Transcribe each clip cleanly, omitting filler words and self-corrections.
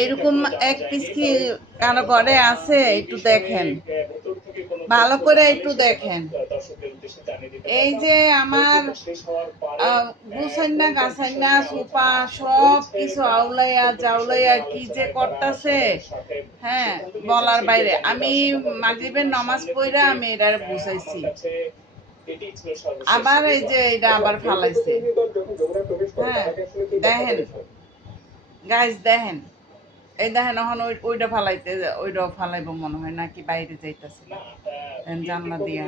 এইরকম এক পিস কি কারো ঘরে আছে? একটু দেখেন, ভালো করে একটু দেখেন। এই যে আমার গুছাইনা গাছাইনা সোফা সব কিছু আউলাইয়া জাউলাইয়া কি যে করতেছে, হ্যাঁ, বলার বাইরে। আমি মাগরিবের নামাজ পড়া আমি এটা বুঝাইছি, আবার এই যে এটা আবার ফালাইছে। হ্যাঁ, দেখেন গাইজ, দেখেন, এই দেখেন এখন ওইটা ফালাইতে, ওইটাও ফালাইব মনে হয়, নাকি বাইরে যাইতেছে জানলা দিয়া।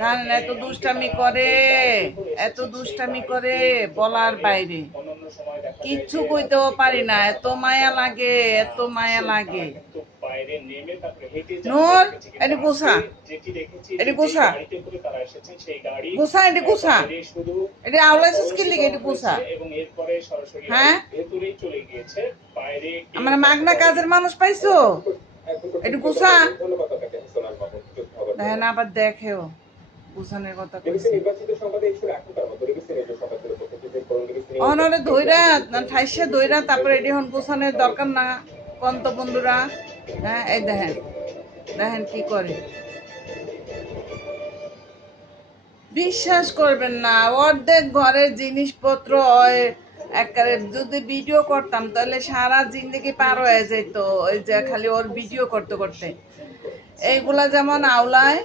জানেন এত দুষ্টামি করে, এত দুষ্টামি করে বলার বাইরে, কিচ্ছু কইতেও পারি না, এত মায়া লাগে, এত মায়া লাগে। নূর, এটি গুছা, এটি গুছা, গুছা, এটি গুছা, এটি আওলাইছিস কি লিগে? এটি গুছা। হ্যাঁ, আমার মাগনা কাজের মানুষ পাইছো? এটি গুছা। দেখেন আবার দেখেও গুছানোর কথা কইছি। অনরে ধইরা ঠাইসে ধইরা তারপরে এটি হন গুছানোর দরকার না কন্ত বন্ধুরা। হ্যাঁ, এই দেখেন, দেখেন কি করে, বিশ্বাস করবেন না। অর্ধেক ঘরের জিনিসপত্র একেবারে, যদি ভিডিও করতাম তাহলে সারা জিন্দগি পার হয়ে যেত, ওই যে খালি ওর ভিডিও করতে করতে। এইগুলা যেমন আওলায়